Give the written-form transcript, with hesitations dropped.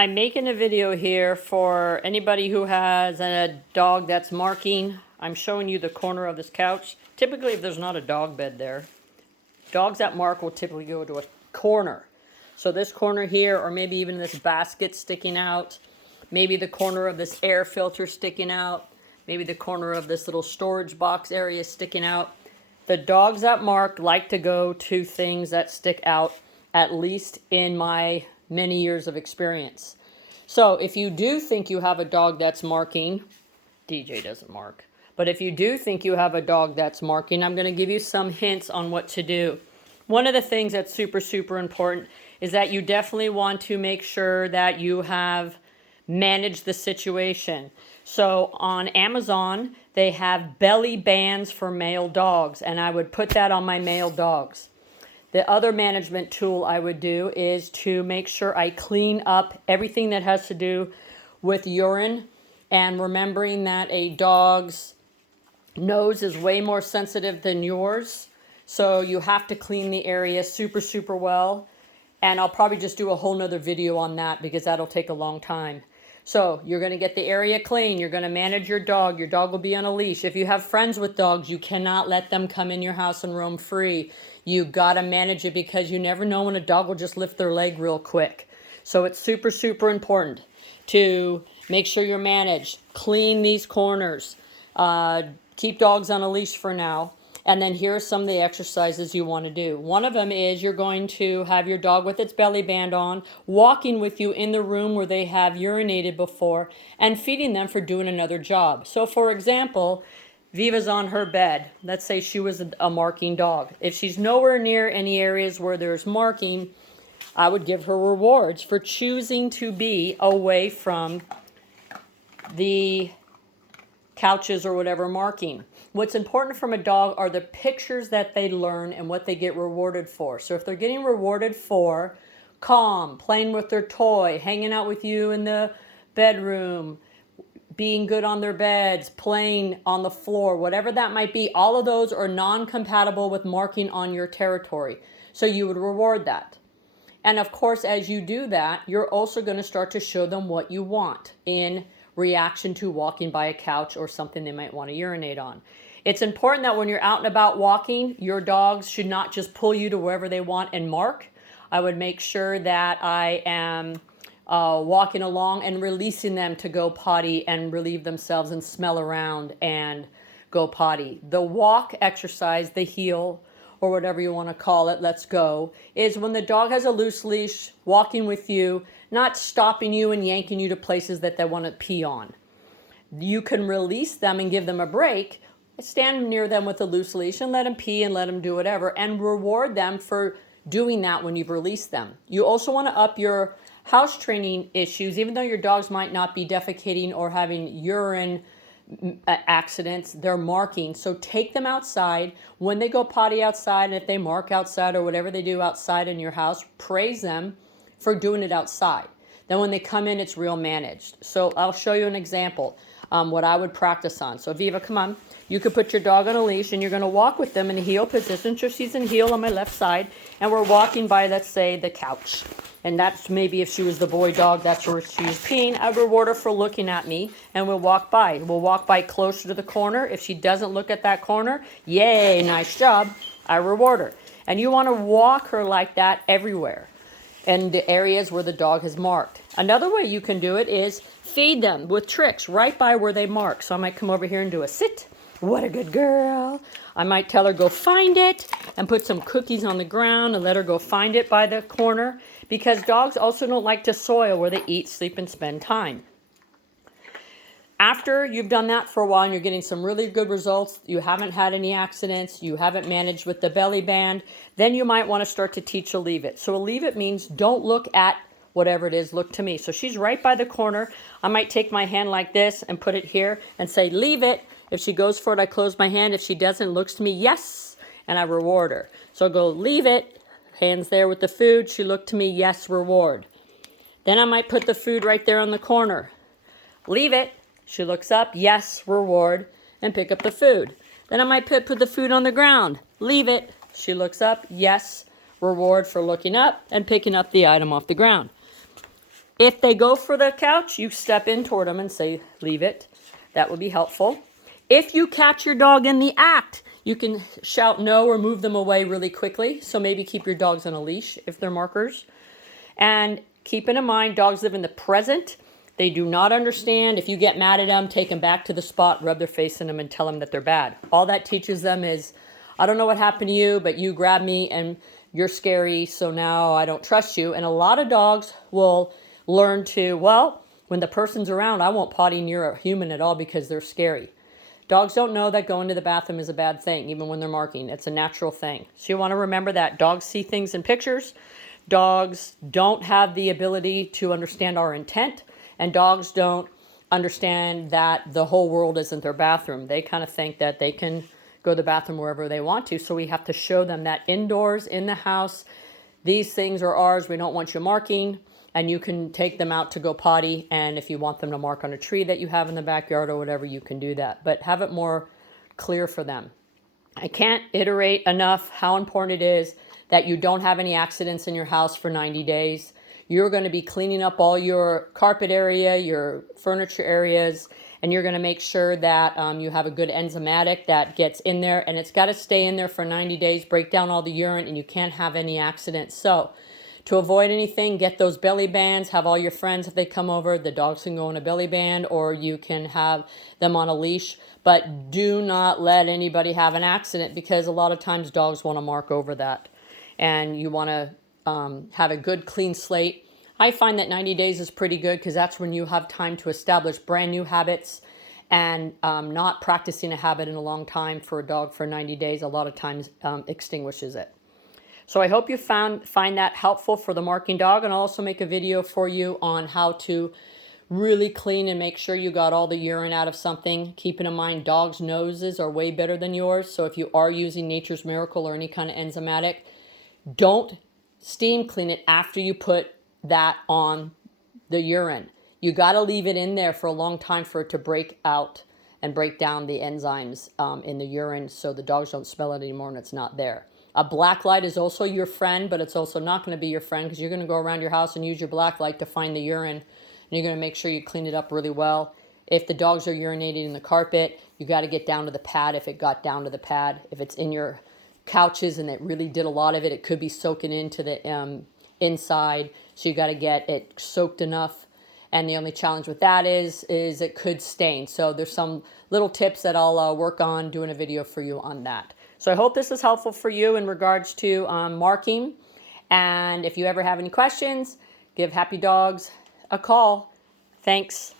I'm making a video here for anybody who has a dog that's marking. I'm showing you the corner of this couch. Typically, if there's not a dog bed there, dogs that mark will typically go to a corner. So this corner here, or maybe even this basket sticking out, maybe the corner of this air filter sticking out, maybe the corner of this little storage box area sticking out. The dogs that mark like to go to things that stick out, at least in my many years of experience. So if you do think you have a dog that's marking, DJ doesn't mark, but if you do think you have a dog that's marking, I'm going to give you some hints on what to do. One of the things that's super, super important is that you definitely want to make sure that you have managed the situation. So on Amazon, they have belly bands for male dogs, and I would put that on my male dogs. The other management tool I would do is to make sure I clean up everything that has to do with urine, and remembering that a dog's nose is way more sensitive than yours. So you have to clean the area super, super well. And I'll probably just do a whole nother video on that because that'll take a long time. So you're going to get the area clean. You're going to manage your dog. Your dog will be on a leash. If you have friends with dogs, you cannot let them come in your house and roam free. You got to manage it because you never know when a dog will just lift their leg real quick. So it's super, super important to make sure you're managed. Clean these corners. Keep dogs on a leash for now. And then here are some of the exercises you want to do. One of them is you're going to have your dog with its belly band on, walking with you in the room where they have urinated before, and feeding them for doing another job. So for example, Viva's on her bed. Let's say she was a marking dog. If she's nowhere near any areas where there's marking, I would give her rewards for choosing to be away from the couches or whatever marking. What's important from a dog are the pictures that they learn and what they get rewarded for. So if they're getting rewarded for calm, playing with their toy, hanging out with you in the bedroom, being good on their beds, playing on the floor, whatever that might be, all of those are non-compatible with marking on your territory. So you would reward that. And of course, as you do that, you're also going to start to show them what you want in reaction to walking by a couch or something they might want to urinate on. It's important that when you're out and about walking, your dogs should not just pull you to wherever they want and mark. I would make sure that I am walking along and releasing them to go potty and relieve themselves and smell around and go potty. The walk exercise, the heel, or whatever you want to call it, let's go, is when the dog has a loose leash, walking with you, not stopping you and yanking you to places that they want to pee on. You can release them and give them a break, stand near them with a loose leash and let them pee and let them do whatever, and reward them for doing that when you've released them. You also want to up your house training issues, even though your dogs might not be defecating or having urine accidents, they're marking. So take them outside. When they go potty outside, and if they mark outside or whatever they do outside in your house, praise them for doing it outside. Then when they come in, it's real managed. So I'll show you an example, what I would practice on. So Viva, come on. You could put your dog on a leash and you're going to walk with them in a heel position. So she's in heel on my left side and we're walking by, let's say, the couch. And that's maybe if she was the boy dog, that's where she's peeing. I'd reward her for looking at me and we'll walk by. We'll walk by closer to the corner. If she doesn't look at that corner, yay, nice job. I reward her. And you want to walk her like that everywhere in the areas where the dog has marked. Another way you can do it is feed them with tricks right by where they mark. So I might come over here and do a sit. What a good girl. I might tell her go find it and put some cookies on the ground and let her go find it by the corner, because dogs also don't like to soil where they eat, sleep, and spend time. After you've done that for a while and you're getting some really good results, you haven't had any accidents, you haven't managed with the belly band, then you might want to start to teach a leave it. So a leave it means don't look at whatever it is, look to me. So she's right by the corner. I might take my hand like this and put it here and say, leave it. If she goes for it, I close my hand. If she doesn't, looks to me, yes, and I reward her. So I go, leave it, hands there with the food. She looked to me, yes, reward. Then I might put the food right there on the corner. Leave it. She looks up, yes, reward, and pick up the food. Then I might put the food on the ground. Leave it. She looks up, yes, reward for looking up and picking up the item off the ground. If they go for the couch, you step in toward them and say, leave it. That would be helpful. If you catch your dog in the act, you can shout no or move them away really quickly. So maybe keep your dogs on a leash if they're markers. And keeping in mind, dogs live in the present. They do not understand. If you get mad at them, take them back to the spot, rub their face in them, and tell them that they're bad. All that teaches them is, I don't know what happened to you, but you grabbed me and you're scary, so now I don't trust you. And a lot of dogs will learn to, well, when the person's around, I won't potty near a human at all because they're scary. Dogs don't know that going to the bathroom is a bad thing, even when they're marking. It's a natural thing. So you want to remember that. Dogs see things in pictures. Dogs don't have the ability to understand our intent, and dogs don't understand that the whole world isn't their bathroom. They kind of think that they can go to the bathroom wherever they want to. So we have to show them that indoors, in the house, these things are ours. We don't want you marking, and you can take them out to go potty. And if you want them to mark on a tree that you have in the backyard or whatever, you can do that. But have it more clear for them. I can't iterate enough how important it is that you don't have any accidents in your house for 90 days. You're going to be cleaning up all your carpet area, your furniture areas, and you're going to make sure that you have a good enzymatic that gets in there, and it's got to stay in there for 90 days, break down all the urine, and you can't have any accidents. So to avoid anything, get those belly bands, have all your friends, if they come over, the dogs can go in a belly band, or you can have them on a leash. But do not let anybody have an accident, because a lot of times dogs want to mark over that. And you want to have a good clean slate. I find that 90 days is pretty good because that's when you have time to establish brand new habits, and not practicing a habit in a long time for a dog for 90 days a lot of times extinguishes it. So I hope you find that helpful for the marking dog, and I'll also make a video for you on how to really clean and make sure you got all the urine out of something. Keeping in mind, dogs' noses are way better than yours, so if you are using Nature's Miracle or any kind of enzymatic, don't steam clean it after you put that on the urine. You got to leave it in there for a long time for it to break out and break down the enzymes in the urine, so the dogs don't smell it anymore and it's not there. A black light is also your friend, but it's also not going to be your friend, because you're going to go around your house and use your black light to find the urine, and you're going to make sure you clean it up really well. If the dogs are urinating in the carpet, you got to get down to the pad if it got down to the pad. If it's in your couches and it really did a lot of it, it could be soaking into the inside, so you got to get it soaked enough. And the only challenge with that is it could stain. So there's some little tips that I'll work on doing a video for you on that. So I hope this is helpful for you in regards to marking. And if you ever have any questions, give Happy Dogs a call. Thanks.